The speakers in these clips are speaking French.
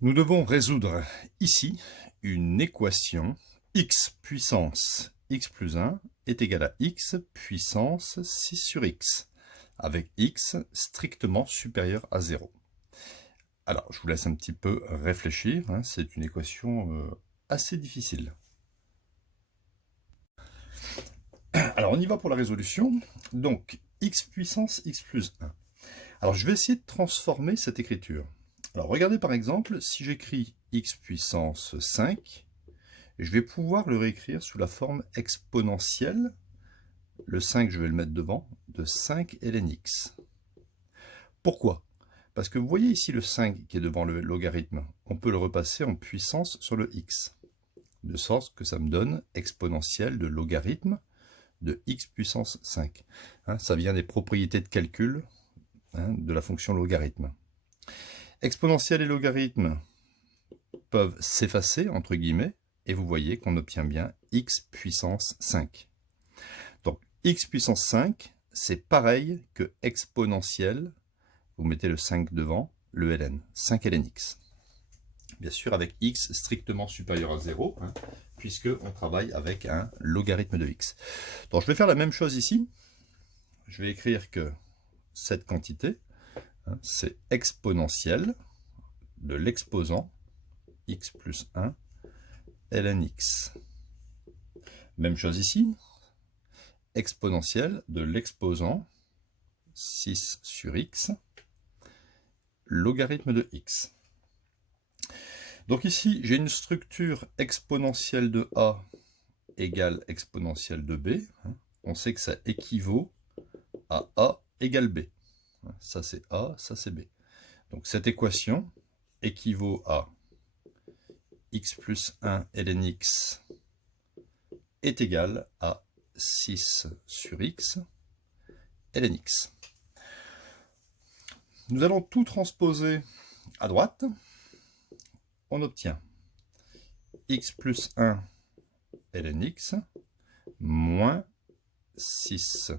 Nous devons résoudre ici une équation x puissance x plus 1 est égal à x puissance 6 sur x, avec x strictement supérieur à 0. Alors, je vous laisse un petit peu réfléchir, hein, c'est une équation assez difficile. Alors, on y va pour la résolution. Donc, x puissance x plus 1. Alors, je vais essayer de transformer cette écriture. Alors, regardez par exemple, si j'écris x puissance 5, je vais pouvoir le réécrire sous la forme exponentielle. Le 5, je vais le mettre devant, de 5 ln x. Pourquoi? Parce que vous voyez ici le 5 qui est devant le logarithme. On peut le repasser en puissance sur le x. De sorte que ça me donne exponentielle de logarithme de x puissance 5. Hein, ça vient des propriétés de calcul de la fonction logarithme. Exponentielle et logarithme peuvent s'effacer, entre guillemets, et vous voyez qu'on obtient bien x puissance 5. Donc, x puissance 5, c'est pareil que exponentielle, vous mettez le 5 devant, le ln, 5 ln x. Bien sûr, avec x strictement supérieur à 0, hein, puisqu'on travaille avec un logarithme de x. Donc, je vais faire la même chose ici. Je vais écrire que cette quantité, hein, c'est exponentielle de l'exposant x plus 1 ln x. Même chose ici, exponentielle de l'exposant 6 sur x, logarithme de x. Donc ici, j'ai une structure exponentielle de a égale exponentielle de b. On sait que ça équivaut à a égale b. Ça c'est a, ça c'est b. Donc cette équation équivaut à x plus 1 ln x est égal à 6 sur x ln x. Nous allons tout transposer à droite. On obtient x plus 1 ln x moins 6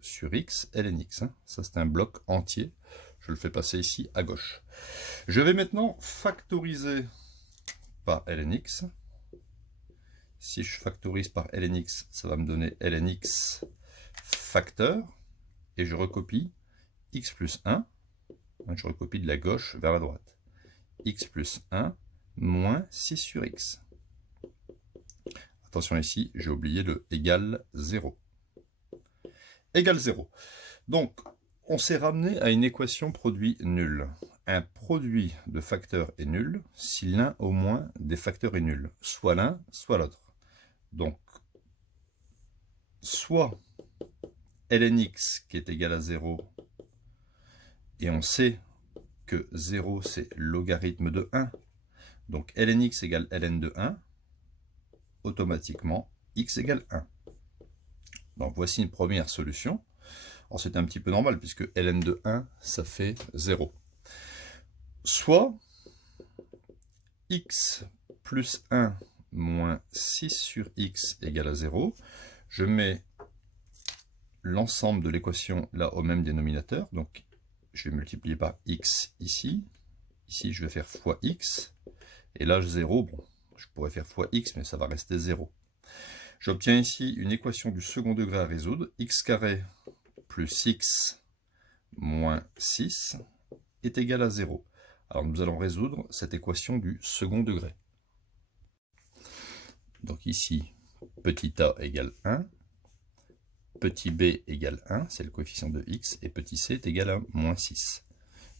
sur x ln x. Ça, c'est un bloc entier. Je le fais passer ici à gauche. Je vais maintenant factoriser par ln x. Si je factorise par ln x, ça va me donner ln x facteur. Et je recopie x plus 1. Je recopie de la gauche vers la droite. X plus 1 moins 6 sur x. Attention ici, j'ai oublié le égal 0. Égal 0. Donc, on s'est ramené à une équation produit nul. Un produit de facteurs est nul si l'un au moins des facteurs est nul. Soit l'un, soit l'autre. Donc, soit ln x qui est égal à 0, et on sait que 0 c'est logarithme de 1. Donc ln x égale ln de 1, automatiquement x égale 1. Donc voici une première solution. Alors c'est un petit peu normal puisque ln de 1, ça fait 0. Soit x plus 1 moins 6 sur x égale à 0. Je mets l'ensemble de l'équation là au même dénominateur. Donc je vais multiplier par x ici. Ici je vais faire fois x. Et là 0, bon, je pourrais faire fois x, mais ça va rester 0. J'obtiens ici une équation du second degré à résoudre. X carré plus x moins 6 est égal à 0. Alors nous allons résoudre cette équation du second degré. Donc ici, petit a égale 1, petit b égale 1, c'est le coefficient de x, et petit c est égal à moins 6.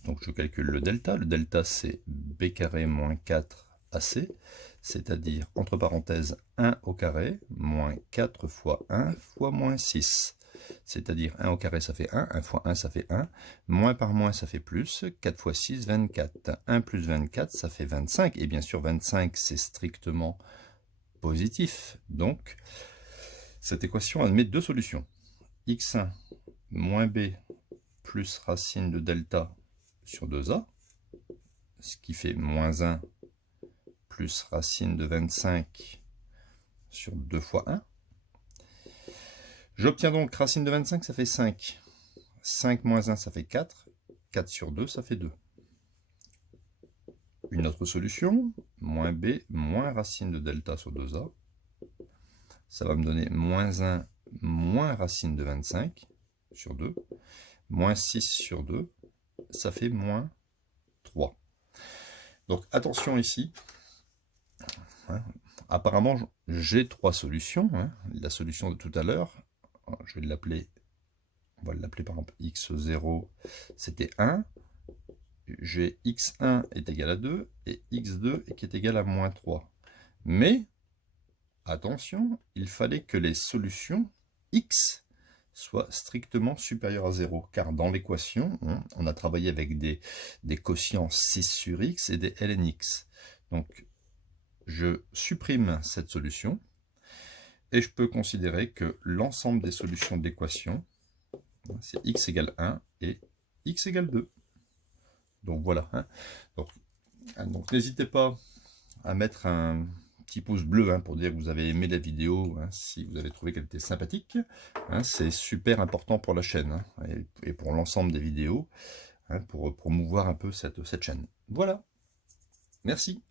Donc je calcule le delta. Le delta c'est b carré moins 4 AC, c'est-à-dire, entre parenthèses, 1 au carré, moins 4 fois 1 fois moins 6. C'est-à-dire 1 au carré, ça fait 1, 1 fois 1, ça fait 1, moins par moins, ça fait plus, 4 fois 6, 24. 1 plus 24, ça fait 25, et bien sûr, 25, c'est strictement positif. Donc, cette équation admet deux solutions. x1 moins b plus racine de delta sur 2a, ce qui fait moins 1 plus racine de 25 sur 2 fois 1. J'obtiens donc racine de 25, ça fait 5. 5 moins 1, ça fait 4. 4 sur 2, ça fait 2. Une autre solution, moins b moins racine de delta sur 2a. Ça va me donner moins 1 moins racine de 25 sur 2. Moins 6 sur 2, ça fait moins 3. Donc attention ici. Hein, apparemment, j'ai 3 solutions. Hein. La solution de tout à l'heure, je vais l'appeler, on va l'appeler par exemple x0, c'était 1. J'ai x1 est égal à 2 et x2 qui est égal à moins 3. Mais, attention, il fallait que les solutions x soient strictement supérieures à 0, car dans l'équation, on a travaillé avec des quotients 6 sur x et des ln x. Donc, je supprime cette solution et je peux considérer que l'ensemble des solutions de l'équation, c'est x égale 1 et x égale 2. Donc voilà. Hein. Donc n'hésitez pas à mettre un petit pouce bleu pour dire que vous avez aimé la vidéo, si vous avez trouvé qu'elle était sympathique. C'est super important pour la chaîne et pour l'ensemble des vidéos, pour promouvoir un peu cette chaîne. Voilà. Merci.